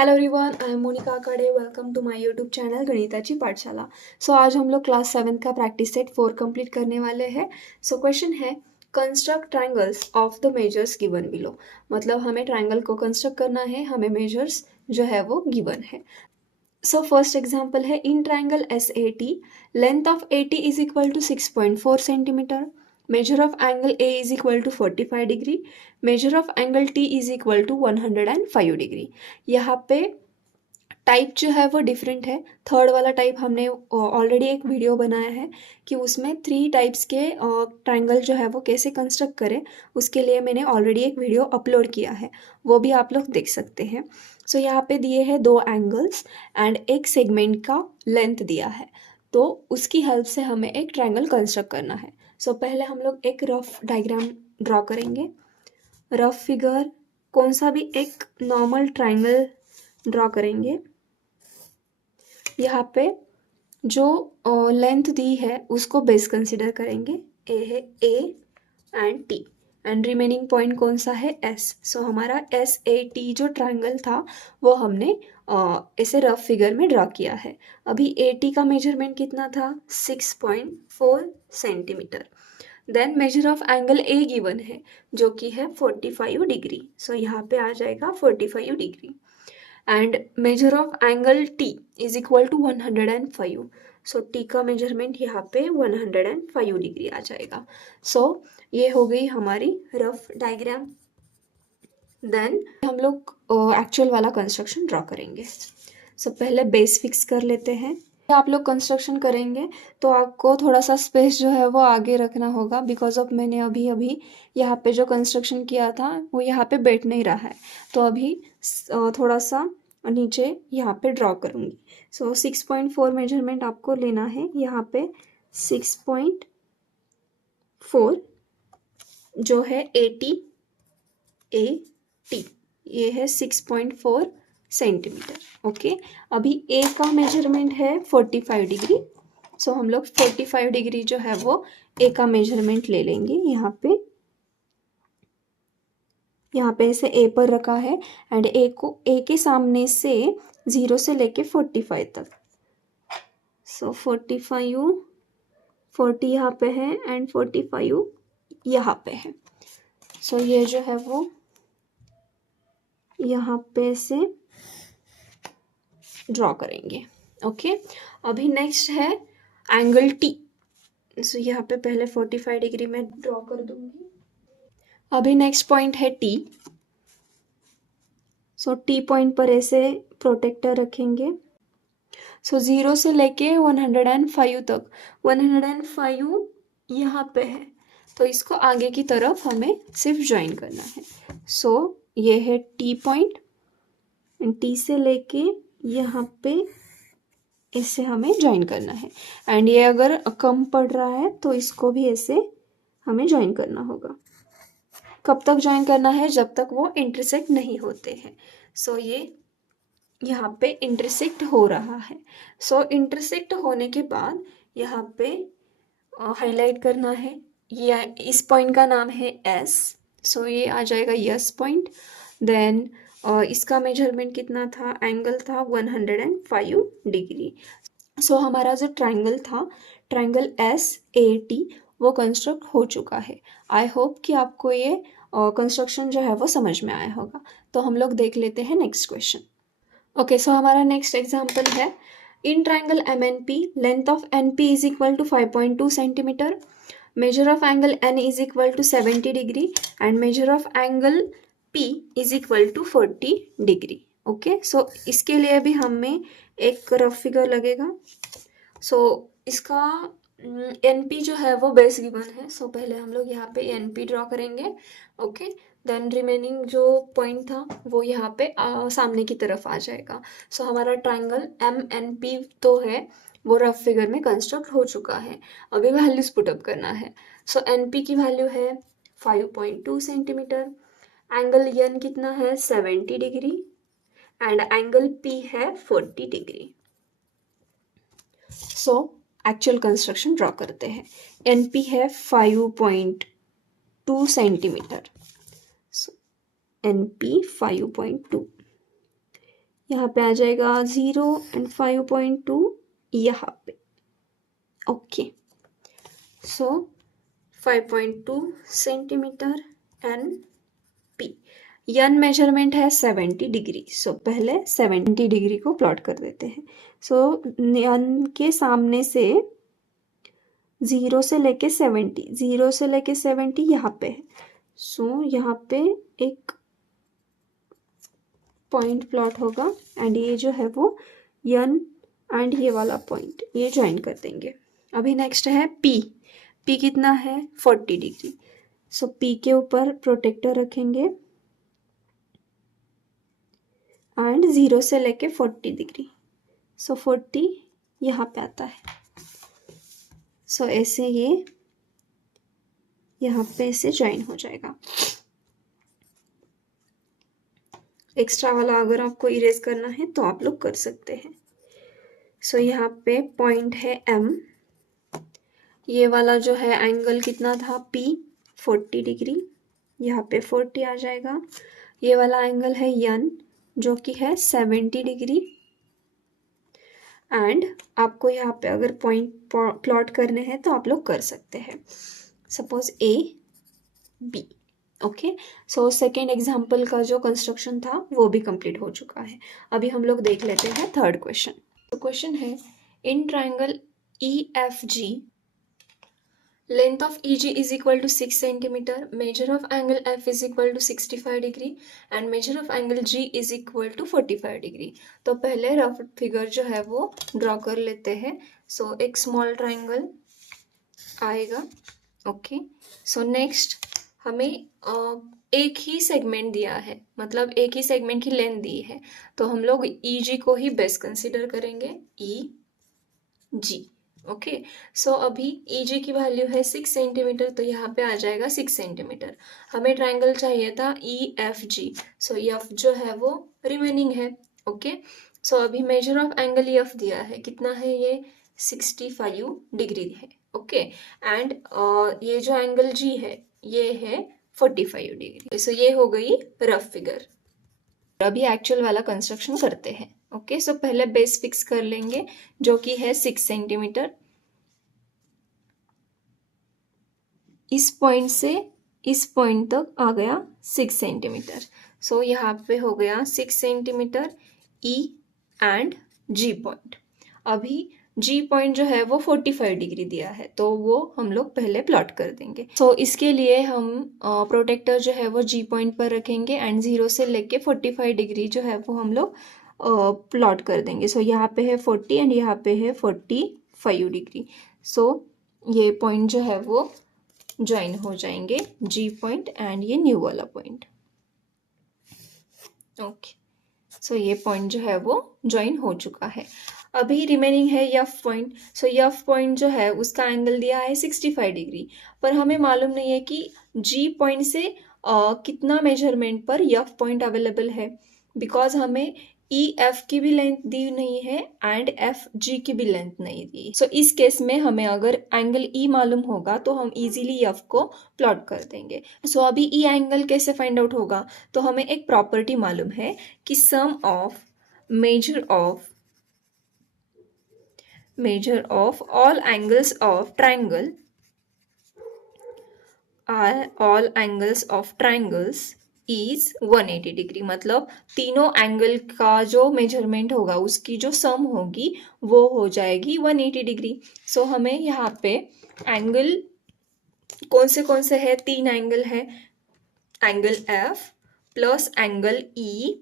Hello everyone, I am Monika Kade. Welcome to my YouTube channel Ganitachi Pathshala. सो आज हम लोग क्लास 7 का प्रैक्टिस सेट 4 कंप्लीट करने वाले हैं। सो क्वेश्चन है construct triangles of the measures given below. मतलब हमें ट्रायंगल को कंस्ट्रक्ट करना है, हमें मेजर्स जो है वो गिवन है। सो फर्स्ट एग्जांपल है in triangle S A T length of A T is equal to 6.4 centimetre, measure of angle A is equal to 45 degree, measure of angle T is equal to 105 degree. यहाँ पे type जो है वो different है। Third वाला type हमने already एक video बनाया है कि उसमें 3 टाइप्स के ट्रायंगल जो है वो कैसे कंस्ट्रक्ट करें, उसके लिए मैंने ऑलरेडी एक वीडियो अपलोड किया है, वो भी आप लोग देख सकते हैं। सो यहाँ पे दिए हैं 2 एंगल्स एंड एक सेगमेंट का लेंथ दिया है, तो उसकी हेल्प से हमें एक ट्रायंगल कंस्ट्रक्ट करना है। सो पहले हम लोग एक रफ डायग्राम ड्रॉ करेंगे। रफ फिगर कौन सा भी एक नॉर्मल ट्रायंगल ड्रॉ करेंगे। यहाँ पे जो लेंथ दी है उसको बेस कंसिडर करेंगे। ए है A and T and remaining point कौन सा है एस। सो हमारा एस ए टी जो ट्रायंगल था वो हमने ऐसे रफ फिगर में ड्रॉ किया है। अभी ए टी का मेजरमेंट कितना था 6.4 centimetre. Then measure of angle A given है जो कि है 45 डिग्री। सो यहाँ पे आ जाएगा 45 degree and measure of angle T is equal to 105। So T का मेजरमेंट यहाँ पे 105 डिग्री आ जाएगा। सो ये हो गई हमारी रफ डायग्राम। देन हम लोग एक्चुअल वाला कंस्ट्रक्शन ड्रॉ करेंगे। सो पहले बेस फिक्स कर लेते हैं। आप लोग कंस्ट्रक्शन करेंगे तो आपको थोड़ा सा स्पेस जो है वो आगे रखना होगा, बिकॉज ऑफ मैंने अभी अभी यहाँ पे जो कंस्ट्रक्शन किया था वो यहाँ पे बैठ नहीं रहा है, तो अभी थोड़ा सा नीचे यहाँ पे ड्रॉ करूँगी। सो 6.4 मेजरमेंट आपको लेना है। यहाँ पे 6.4 जो है ए टी ये है 6.4 सेंटीमीटर। ओके, अभी ए का मेजरमेंट है 45 डिग्री। सो हम लोग 45 डिग्री जो है वो ए का मेजरमेंट ले लेंगे। यहाँ पे ऐसे ए पर रखा है एंड ए को ए के सामने से 0 से लेके 45 तक। सो 40 यहाँ पे है एंड 45 यहाँ पे है। सो ये जो है वो यहाँ पे से ड्रॉ करेंगे। ओके, अभी नेक्स्ट है एंगल टी। सो यहाँ पे पहले 45 डिग्री में ड्रॉ कर दूंगी। अभी नेक्स्ट पॉइंट है टी। सो टी पॉइंट पर ऐसे प्रोटेक्टर रखेंगे। सो 0 से लेके 105 तक, 105 यहाँ पे है, तो इसको आगे की तरफ हमें सिर्फ ज्वाइन करना है। सो ये है टी पॉइंट, टी से लेके यहाँ पे इससे हमें ज्वाइन करना है एंड ये अगर कम पड़ रहा है तो इसको भी ऐसे हमें ज्वाइन करना होगा। कब तक ज्वाइन करना है? जब तक वो इंटरसेक्ट नहीं होते हैं। सो ये यहाँ पे इंटरसेक्ट हो रहा है। सो इंटरसेक्ट होने के बाद यहाँ पे हाईलाइट करना है। ये इस पॉइंट का नाम है एस। सो ये आ जाएगा यस पॉइंट। देन इसका मेजरमेंट कितना था? एंगल था 105 डिग्री। सो हमारा जो ट्रायंगल था, ट्रायंगल एस ए टी, वो कंस्ट्रक्ट हो चुका है। आई होप कि आपको ये कंस्ट्रक्शन जो है वो समझ में आया होगा। तो हम लोग देख लेते हैं नेक्स्ट क्वेश्चन। ओके, सो हमारा नेक्स्ट एग्जाम्पल है in triangle M N P length of N P is equal to 5.2 centimetre, measure of angle N is equal to 70 degree and measure of angle P is equal to 40 degree. Okay, so इसके लिए भी हमें एक rough figure लगेगा। सो इसका N P जो है वो बेस गिवन है। सो पहले हम लोग यहाँ पे एन पी ड्रॉ करेंगे। ओके, देन रिमेनिंग जो पॉइंट था वो यहाँ पे सामने की तरफ आ जाएगा। सो हमारा ट्रायंगल एम एन पी तो है वो रफ फिगर में कंस्ट्रक्ट हो चुका है। अभी वैल्यूज पुटअप करना है। सो एन पी की वैल्यू है 5.2 सेंटीमीटर, एंगल एन कितना है 70 डिग्री एंड एंगल पी है 40 degree. So actual construction draw करते हैं। एन पी है 5.2 सेंटीमीटर। सो एन पी 5.2, यहाँ पे आ जाएगा 0 एंड 5.2 यहाँ पे। Okay, so 5.2 centimetre and P. N measurement है 70 डिग्री। सो पहले 70 डिग्री को प्लॉट कर देते हैं। सो यन के सामने से 0 से लेके 70, 0 से लेके 70 यहाँ पे है। सो यहाँ पे एक पॉइंट प्लॉट होगा एंड ये जो है वो यन एंड ये वाला पॉइंट ये ज्वाइन कर देंगे। अभी नेक्स्ट है पी। पी कितना है 40 डिग्री। सो पी के ऊपर प्रोटेक्टर रखेंगे एंड 0 से लेके 40 डिग्री। सो 40 यहाँ पे आता है। सो ऐसे ये यहाँ पे ऐसे ज्वाइन हो जाएगा। एक्स्ट्रा वाला अगर आपको इरेज करना है तो आप लोग कर सकते हैं। सो यहाँ पे पॉइंट है एम। ये वाला जो है एंगल कितना था पी 40 डिग्री। यहाँ पे 40 आ जाएगा। ये वाला एंगल है यन जो कि है 70 डिग्री। एंड आपको यहाँ पे अगर पॉइंट प्लॉट करने हैं तो आप लोग कर सकते हैं। Suppose A B. Okay, so second example का जो कंस्ट्रक्शन था वो भी कंप्लीट हो चुका है। अभी हम लोग देख लेते हैं थर्ड क्वेश्चन। तो क्वेश्चन है in triangle E F G length of EG is equal to 6 centimeter, measure of angle F is equal to 65 degree and measure of angle G is equal to 45 degree। तो पहले rough figure जो है वो draw कर लेते हैं। सो एक small triangle आएगा। ओके, सो नेक्स्ट हमें एक ही सेगमेंट दिया है, मतलब एक ही सेगमेंट की लेंथ दी है, तो हम लोग EG को ही बेस कंसिडर करेंगे। EG। ओके, सो अभी EG की वैल्यू है 6 सेंटीमीटर, तो यहाँ पे आ जाएगा 6 सेंटीमीटर। हमें ट्राइंगल चाहिए था EFG। सो EF जो है वो रिमेनिंग है। ओके, सो अभी मेजर ऑफ एंगल EF दिया है, कितना है ये 65 डिग्री है। ओके, एंड ये जो एंगल G है ये है 45 डिग्री। सो ये हो गई रफ फिगर। अभी एक्चुअल वाला कंस्ट्रक्शन करते हैं। ओके, सो पहले बेस फिक्स कर लेंगे जो कि है 6 सेंटीमीटर। इस पॉइंट से इस पॉइंट तक आ गया 6 सेंटीमीटर। सो यहाँ पे हो गया 6 centimetre E and G point. अभी G पॉइंट जो है वो 45 डिग्री दिया है, तो वो हम लोग पहले प्लॉट कर देंगे। सो इसके लिए हम प्रोटेक्टर जो है वो G पॉइंट पर रखेंगे एंड 0 से लेके 45 डिग्री जो है वो हम लोग प्लॉट कर देंगे। सो यहाँ पे है 40 एंड यहाँ पे है 45 डिग्री। सो ये पॉइंट जो है वो ज्वाइन हो जाएंगे G पॉइंट एंड ये न्यू वाला पॉइंट। ओके, सो ये पॉइंट जो है वो ज्वाइन हो चुका है। अभी रिमेनिंग है F पॉइंट। सो F पॉइंट जो है उसका एंगल दिया है 65 डिग्री, पर हमें मालूम नहीं है कि G पॉइंट से कितना मेजरमेंट पर F पॉइंट अवेलेबल है, बिकॉज हमें EF की भी लेंथ दी नहीं है एंड FG की भी लेंथ नहीं दी। सो इस केस में हमें अगर एंगल E मालूम होगा तो हम इजीली F को प्लॉट कर देंगे। सो अभी E एंगल कैसे फाइंड आउट होगा, तो हमें एक प्रॉपर्टी मालूम है कि सम of measure of all angles of triangle all angles of triangles is 180 degree. मतलब तीनों एंगल का जो मेजरमेंट होगा उसकी जो सम होगी वो हो जाएगी 180 डिग्री। सो हमें यहाँ पे एंगल कौन से है, 3 एंगल है, angle F plus angle E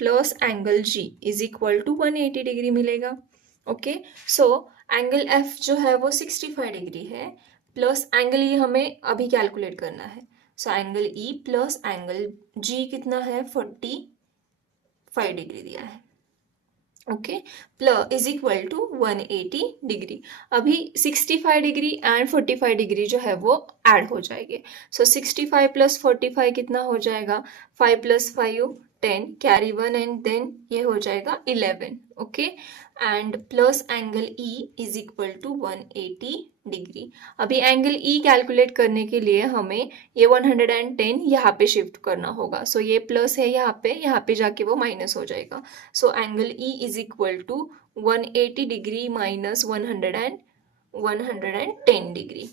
plus angle G is equal to 180 degree मिलेगा। ओके, सो एंगल F जो है वो 65 डिग्री है, प्लस एंगल E हमें अभी कैलकुलेट करना है। So angle E plus angle G कितना है 45 डिग्री दिया है। Okay, plus is equal to 180 degree. अभी 65 डिग्री एंड 45 डिग्री जो है वो ऐड हो जाएंगे। सो 65 प्लस 45 कितना हो जाएगा, 5 प्लस 5 10 कैरी 1 एंड देन ये हो जाएगा 11, okay. And plus angle E is equal to 180 degree. अभी एंगल ई कैलकुलेट करने के लिए हमें ये 110 यहाँ पे शिफ्ट करना होगा। सो ये प्लस है यहाँ पे जाके वो माइनस हो जाएगा। So angle E is equal to 180 degree minus 110 degree.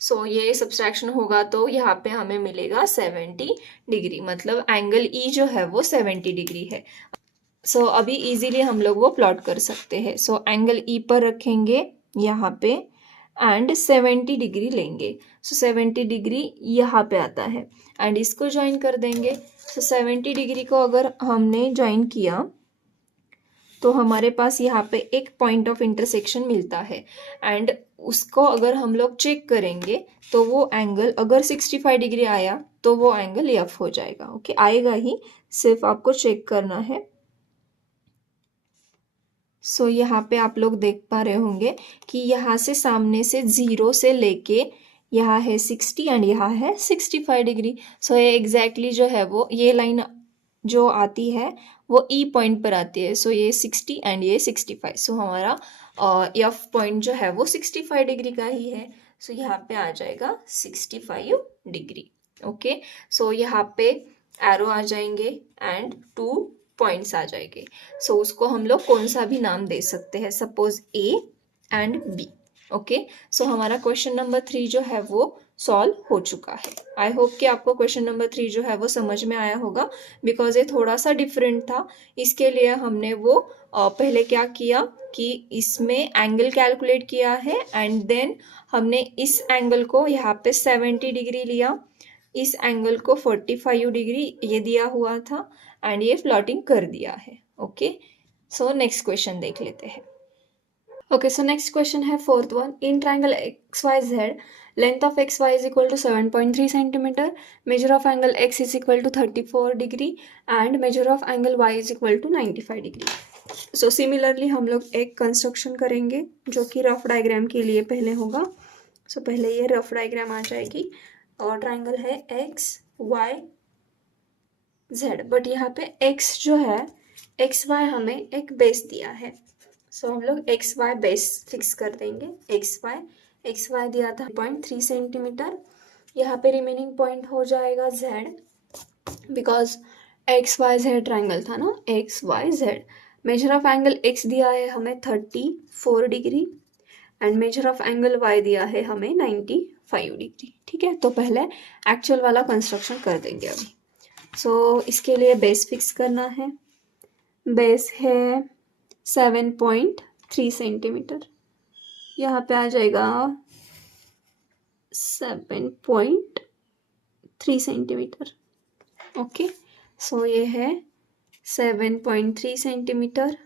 So ये सब्सट्रैक्शन होगा तो यहाँ पे हमें मिलेगा 70 डिग्री, मतलब एंगल ई जो है वो 70 डिग्री है। सो अभी इजीली हम लोग वो प्लॉट कर सकते हैं। सो एंगल ई पर रखेंगे यहाँ पे एंड 70 डिग्री लेंगे। सो 70 डिग्री यहाँ पे आता है एंड इसको ज्वाइन कर देंगे। सो 70 डिग्री को अगर हमने ज्वाइन किया तो हमारे पास यहाँ पे एक पॉइंट ऑफ इंटरसेक्शन मिलता है एंड उसको अगर हम लोग चेक करेंगे तो वो एंगल अगर 65 डिग्री आया तो वो एंगल एफ हो जाएगा, ओके। आएगा ही, सिर्फ आपको चेक करना है। सो यहाँ पे आप लोग देख पा रहे होंगे कि यहाँ से सामने से 0 से लेके यहाँ है 60 एंड यहाँ है 65 डिग्री। सो ये एग्जैक्टली जो है वो ये लाइन जो आती है वो ई पॉइंट पर आती है। सो ये 60 एंड ये 65। सो हमारा एफ पॉइंट जो है वो 65 डिग्री का ही है। सो यहाँ पे आ जाएगा 65 डिग्री, ओके। सो यहाँ पे एरो आ जाएंगे एंड 2 पॉइंट्स आ जाएंगे। सो उसको हम लोग कौन सा भी नाम दे सकते हैं, suppose A and B, okay. So हमारा क्वेश्चन नंबर 3 जो है वो सॉल्व हो चुका है। आई होप कि आपको क्वेश्चन नंबर 3 जो है वो समझ में आया होगा, बिकॉज ये थोड़ा सा डिफरेंट था। इसके लिए हमने वो पहले क्या किया कि इसमें एंगल कैलकुलेट किया है एंड देन हमने इस एंगल को यहाँ पे 70 डिग्री लिया, इस एंगल को 45 डिग्री ये दिया हुआ था एंड ये प्लॉटिंग कर दिया है, ओके। सो नेक्स्ट क्वेश्चन देख लेते हैं। ओके, सो नेक्स्ट क्वेश्चन है fourth one. In triangle XYZ, length of XY is equal to 7.3 centimetre, measure of angle X is equal to 34 degree and measure of angle Y is equal to 95 degree. So similarly हम लोग एक construction करेंगे जो कि rough diagram के लिए पहले होगा। सो पहले ये रफ डायग्राम आ जाएगी और ट्राइंगल है XYZ, बट यहाँ पे X जो है XY हमें एक बेस दिया है। सो हम लोग XY बेस फिक्स कर देंगे। XY दिया था 0.3 सेंटीमीटर। यहाँ पे रिमेनिंग पॉइंट हो जाएगा Z, बिकॉज XYZ ट्राइंगल था ना, XYZ। Major of angle X दिया है हमें 34 degree and measure of angle Y दिया है हमें 95 डिग्री, ठीक है। तो पहले एक्चुअल वाला कंस्ट्रक्शन कर देंगे अभी। सो इसके लिए बेस फिक्स करना है। बेस है 7.3 सेंटीमीटर, यहाँ पे आ जाएगा 7.3 सेंटीमीटर, ओके। सो ये है 7.3 सेंटीमीटर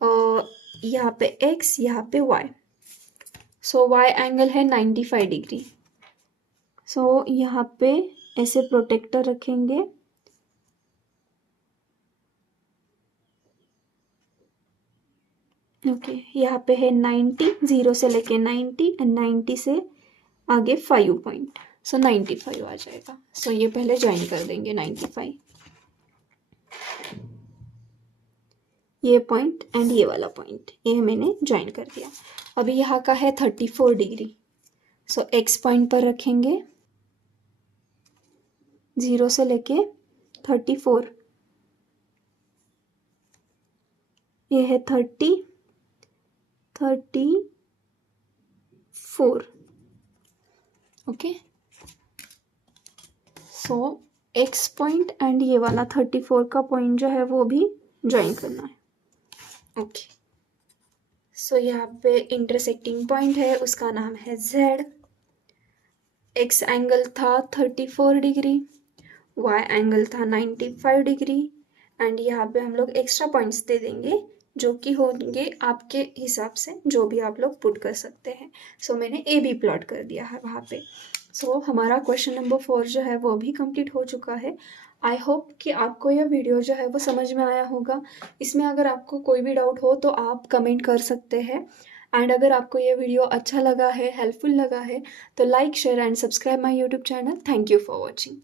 और यहाँ पे X, यहाँ पे Y। सो Y एंगल है 95 डिग्री। सो यहाँ पे ऐसे प्रोटेक्टर रखेंगे ओके। यहाँ पे है 90, 0 से लेके 90 एंड 90 से आगे 5 पॉइंट। सो 95 आ जाएगा। सो ये पहले ज्वाइन कर देंगे 95, ये पॉइंट एंड ये वाला पॉइंट, ये मैंने ज्वाइन कर दिया। अभी यहाँ का है 34 डिग्री। सो X पॉइंट पर रखेंगे 0 से लेके 34, ये है 34, okay. So X point and ये वाला 34 का पॉइंट जो है वो भी ज्वाइन करना है, ओके। सो यहाँ पे इंटरसेक्टिंग पॉइंट है, उसका नाम है Z। X एंगल था 34 डिग्री, Y एंगल था 95 डिग्री एंड यहाँ पे हम लोग एक्स्ट्रा पॉइंट्स दे देंगे जो कि होंगे आपके हिसाब से, जो भी आप लोग पुट कर सकते हैं। सो मैंने ए बी प्लॉट कर दिया है वहाँ पे। सो हमारा क्वेश्चन नंबर 4 जो है वो भी कंप्लीट हो चुका है। आई होप कि आपको यह वीडियो जो है वो समझ में आया होगा। इसमें अगर आपको कोई भी डाउट हो तो आप कमेंट कर सकते हैं एंड अगर आपको यह वीडियो अच्छा लगा है, हेल्पफुल लगा है, तो like, share and subscribe my YouTube channel. Thank you for watching.